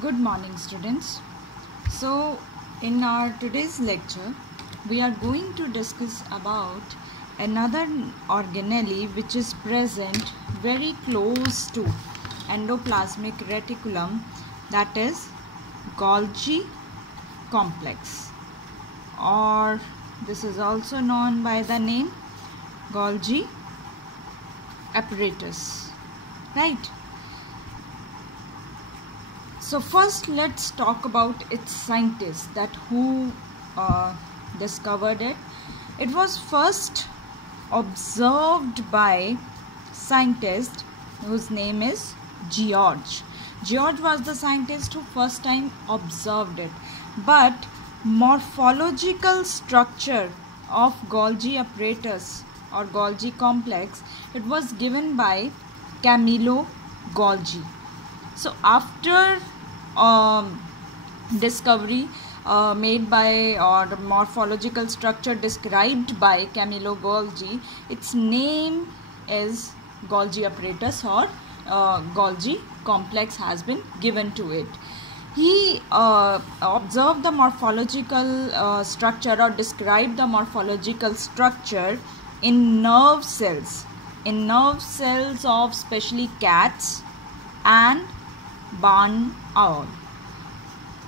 Good morning, students. So in our today's lecture we are going to discuss about another organelle which is present very close to endoplasmic reticulum, that is Golgi complex, or this is also known by the name Golgi apparatus, right? So first let's talk about its scientists, that who discovered it. It was first observed by scientist whose name is George. George was the scientist who first time observed it, but morphological structure of Golgi apparatus or Golgi complex, it was given by Camillo Golgi. So after discovery made by, or morphological structure described by Camillo Golgi, its name is Golgi apparatus or Golgi complex has been given to it. He observed the morphological structure or described the morphological structure in nerve cells of especially cats and barn owl,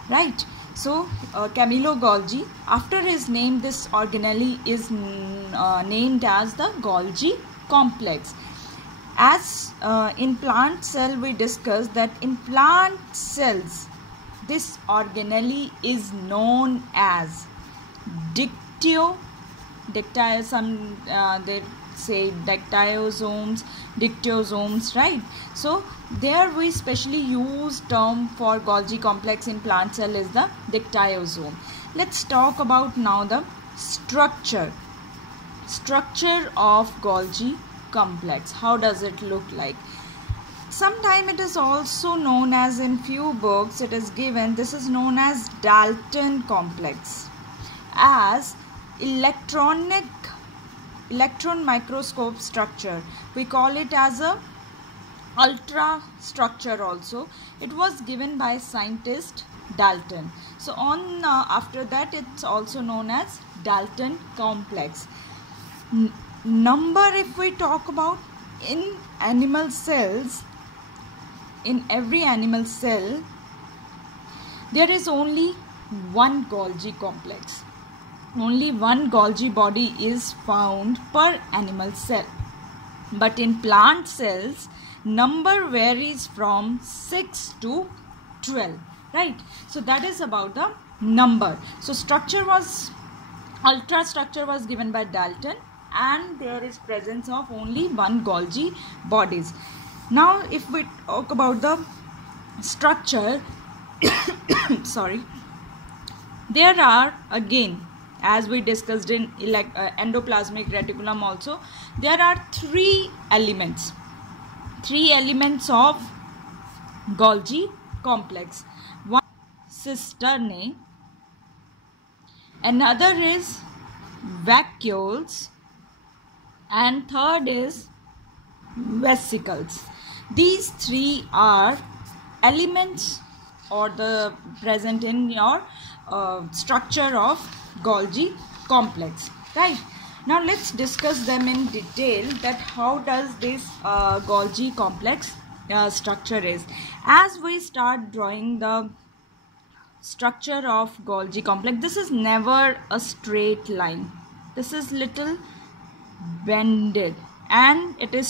right? So Camillo Golgi, after his name, this organelle is named as the Golgi complex. As in plant cell we discussed that in plant cells this organelle is known as dictyosomes, they say dictyosomes, right? So there we specially use term for Golgi complex in plant cell is the dictyosome. Let's talk about now the structure of Golgi complex. How does it look like? Sometime it is also known as, in few books it is given, this is known as Dalton complex, as electron microscope structure. We call it as a ultra structure also. It was given by scientist Dalton. So on after that it's also known as Dalton complex. Number, if we talk about in animal cells, in every animal cell there is only one Golgi complex. Only one Golgi body is found per animal cell, but in plant cells number varies from 6 to 12, right? So that is about the number. So ultra structure was given by Dalton, and there is presence of only one Golgi bodies. Now if we talk about the structure sorry, there are, again, as we discussed in endoplasmic reticulum also, there are three elements of Golgi complex. One cisternae, another is vacuoles, and third is vesicles. These three are elements or the present in your structure of Golgi complex, right? Now let's discuss them in detail, that how does this Golgi complex structure is. As we start drawing the structure of Golgi complex, this is never a straight line. This is little bended, and it is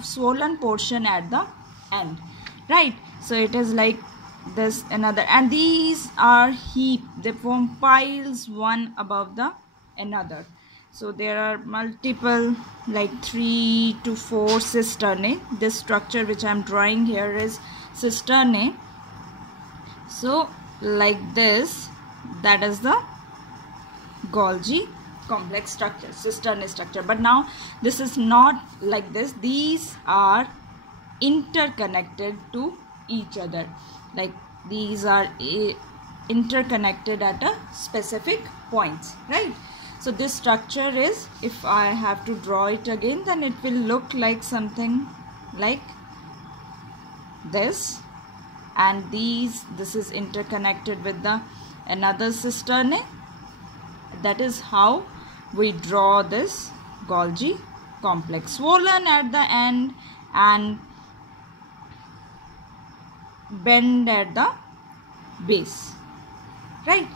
swollen portion at the end, right? So it is like this, another, and these are heap, they form piles one above the another. So there are multiple, like 3 to 4 cisternae. This structure which I am drawing here is cisternae. So like this, that is the Golgi complex structure, cisternae structure. But now this is not like this. These are interconnected to each other, like these are interconnected at a specific points, right? So this structure is, if I have to draw it again, then it will look like something like this, and this is interconnected with the another cisternae. That is how we draw this Golgi complex, swollen at the end and bend at the base, right?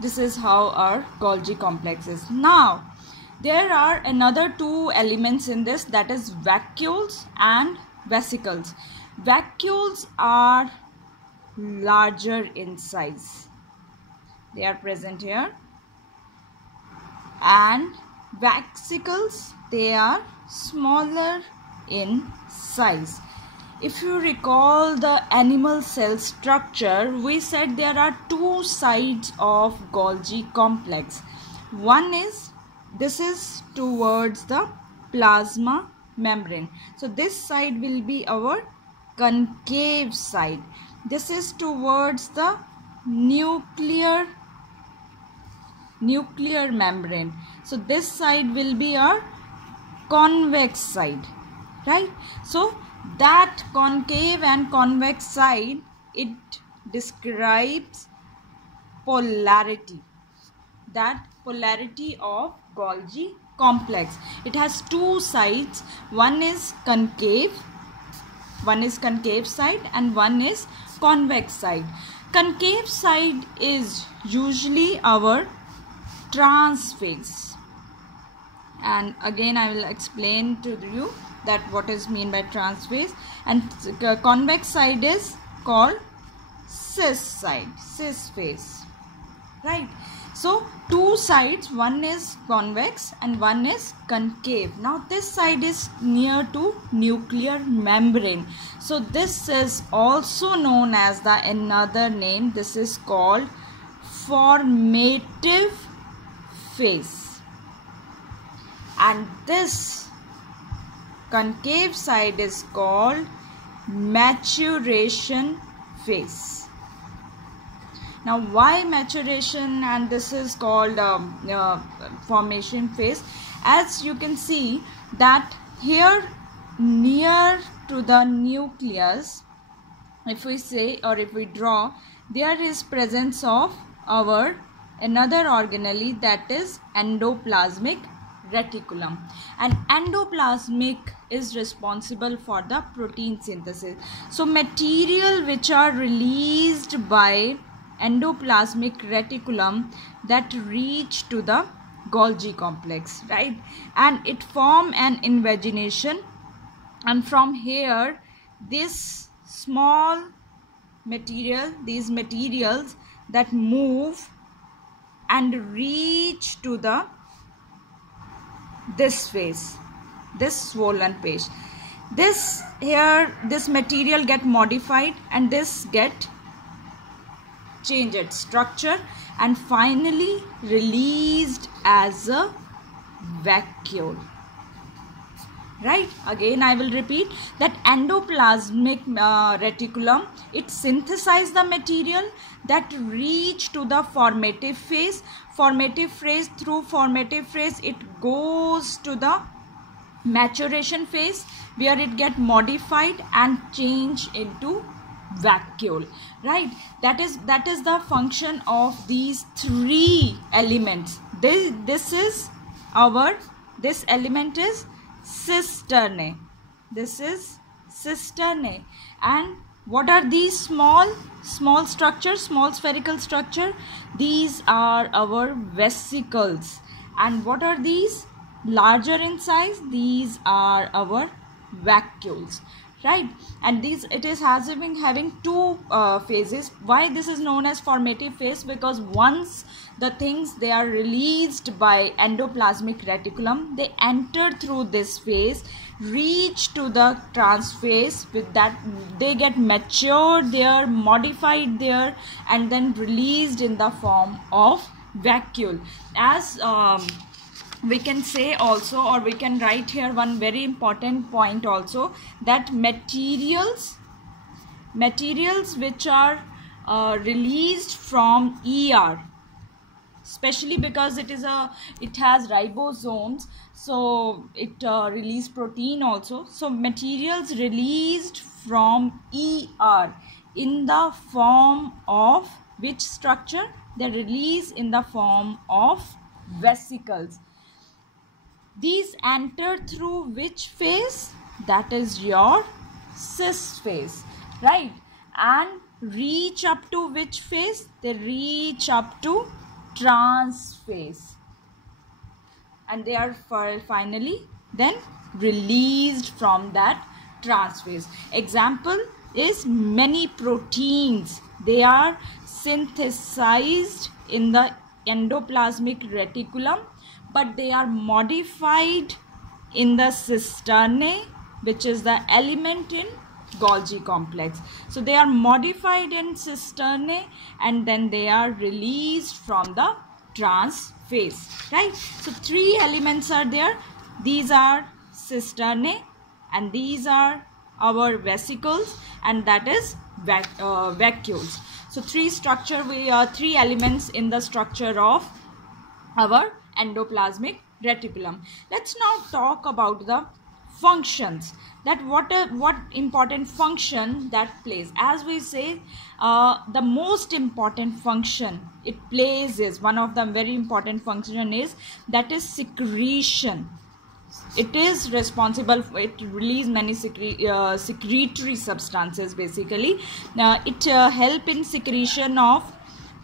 This is how our Golgi complex is. Now there are another two elements in this, that is vacuoles and vesicles. Vacuoles are larger in size, they are present here, and vesicles, they are smaller in size. If you recall the animal cell structure, we said there are two sides of Golgi complex. One is, this is towards the plasma membrane. So this side will be our concave side. This is towards the nuclear membrane. So this side will be our convex side, right? So that concave and convex side, it describes polarity, that polarity of Golgi complex. It has two sides, one is concave side and one is convex side. Concave side is usually our trans phase, and again I will explain to you that what is mean by trans phase. And convex side is called cis phase, right? So two sides, one is convex and one is concave. Now this side is near to nuclear membrane, so this is also known as the another name, this is called formative phase. And this concave side is called maturation phase. Now why maturation and this is called formation phase? As you can see that here near to the nucleus, if we say or if we draw, there is presence of our another organelle, that is endoplasmic reticulum, and endoplasmic is responsible for the protein synthesis. So material which are released by endoplasmic reticulum, that reach to the Golgi complex, right? And it form an invagination, and from here this small material, these materials that move and reach to the this phase, this swollen phase. This here, this material get modified and this get change its structure and finally released as a vacuole, right? Again I will repeat that endoplasmic reticulum, it synthesizes the material that reach to the formative phase. Through formative phase it goes to the maturation phase, where it get modified and change into vacuole, right? That is the function of these three elements. This element is cisternae. This is cisternae. And what are these small structures, small spherical structure? These are our vesicles. And what are these? Larger in size, these are our vacuoles, right? And it is having two phases. Why this is known as formative phase? Because once the things they are released by endoplasmic reticulum, they enter through this phase, reach to the trans phase, with that they get matured there, modified there, and then released in the form of vacuole. As we can say also, or we can write here one very important point also, that materials which are released from ER, especially because it has ribosomes, so it release protein also. So materials released from ER in the form of which structure? They release in the form of vesicles. These enter through which phase? That is your cis phase, right? And reach up to which phase? They reach up to trans phase, and they are finally then released from that trans phase. Example is many proteins. They are synthesized in the endoplasmic reticulum, but they are modified in the cisternae, which is the element in Golgi complex. So they are modified in cisternae and then they are released from the trans phase, right? So three elements are there. These are cisternae and these are our vesicles, and that is vacuoles. So three elements in the structure of our endoplasmic reticulum. Let's now talk about the functions, that what important function that plays. As we say, the most important function it plays is, one of the very important function is, that is secretion. It is responsible for, it release many secretory substances basically. It help in secretion of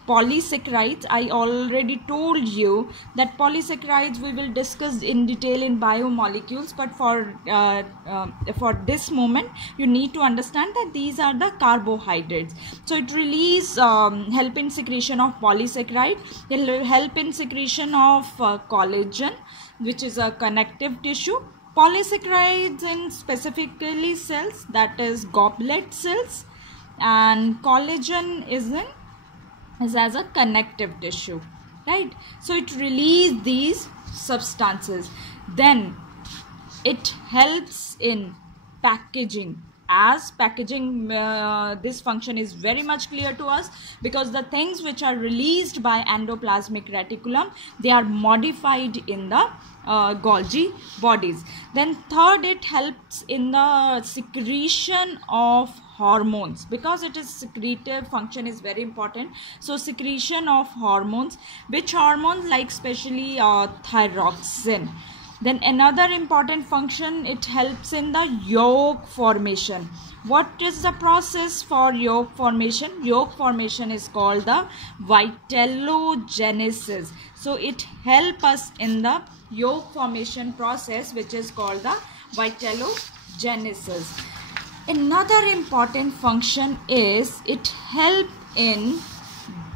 polysaccharides. I already told you that polysaccharides we will discuss in detail in biomolecules, but for this moment you need to understand that these are the carbohydrates. So it release help in secretion of polysaccharide, it will help in secretion of collagen, which is a connective tissue. Polysaccharides in specifically cells, that is goblet cells, and collagen is as a connective tissue, right? So it releases these substances. Then it helps in packaging. As packaging, this function is very much clear to us, because the things which are released by endoplasmic reticulum, they are modified in the Golgi bodies. Then third, it helps in the secretion of hormones, because it is secretive function is very important. So secretion of hormones, which hormones? Like especially thyroxine. Then another important function, it helps in the yolk formation. What is the process for yolk formation? Yolk formation is called the vitellogenesis. So it helps us in the yolk formation process, which is called the vitellogenesis. Another important function is it helps in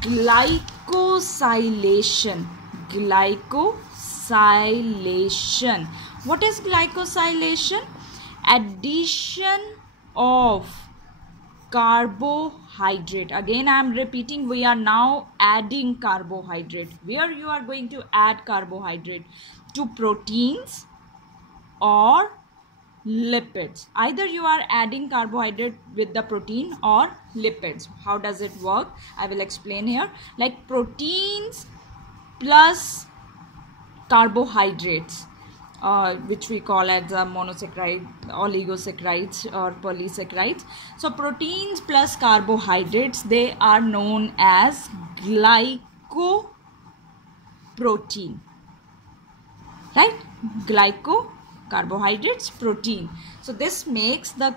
glycosylation. Glycosylation. What is glycosylation? Addition of carbohydrate. Again I am repeating, we are now adding carbohydrate. Where you are going to add carbohydrate? To proteins or lipids. Either you are adding carbohydrate with the protein or lipids. How does it work? I will explain here. Like proteins plus carbohydrates, which we call as monosaccharide, oligosaccharides or polysaccharides. So proteins plus carbohydrates, they are known as glycoprotein, right? Carbohydrates, protein. So this makes the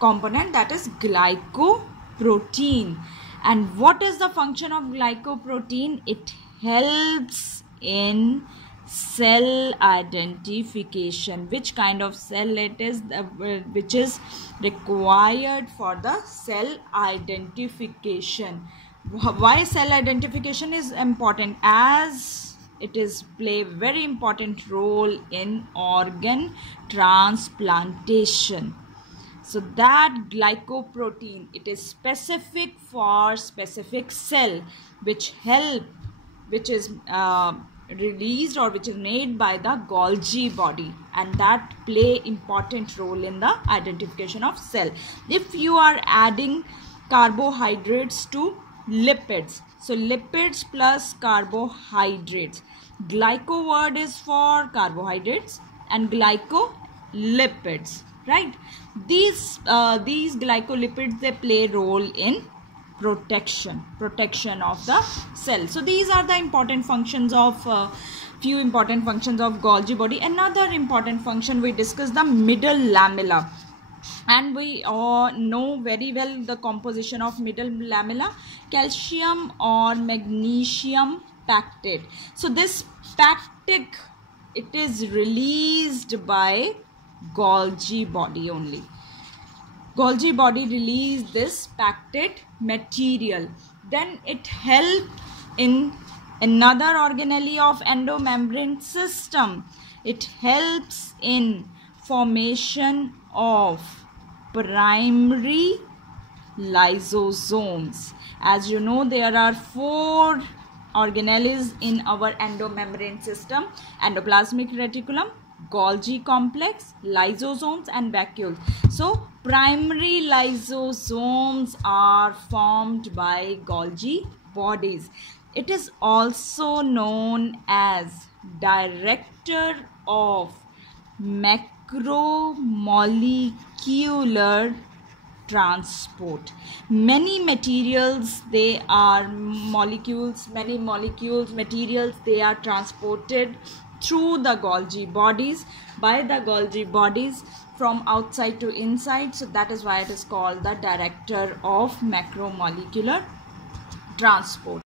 component that is glycoprotein. And what is the function of glycoprotein? It helps in cell identification. Which kind of cell it is, which is required for the cell identification. Why cell identification is important? As it is play very important role in organ transplantation. So that glycoprotein, it is specific for specific cell, which is released or which is made by the Golgi body, and that play important role in the identification of cell. If you are adding carbohydrates to lipids, so lipids plus carbohydrates, glyco word is for carbohydrates and glyco lipids, right? These glycolipids, they play role in protection of the cell. So these are the important functions of few important functions of Golgi body. Another important function, we discussed the middle lamella, and we all know very well the composition of middle lamella: calcium or magnesium pactate. So this pactic, it is released by Golgi body only. Golgi body released this pactate material. Then it helped in another organelle of endomembrane system. It helps in formation of primary lysosomes. As you know, there are 4 organelles in our endomembrane system: endoplasmic reticulum, Golgi complex, lysosomes and vacuoles. So primary lysosomes are formed by Golgi bodies. It is also known as director of macromolecular transport. Many materials, they are molecules, materials, they are transported through the Golgi bodies, by the Golgi bodies, from outside to inside. So that is why it is called the director of macromolecular transport.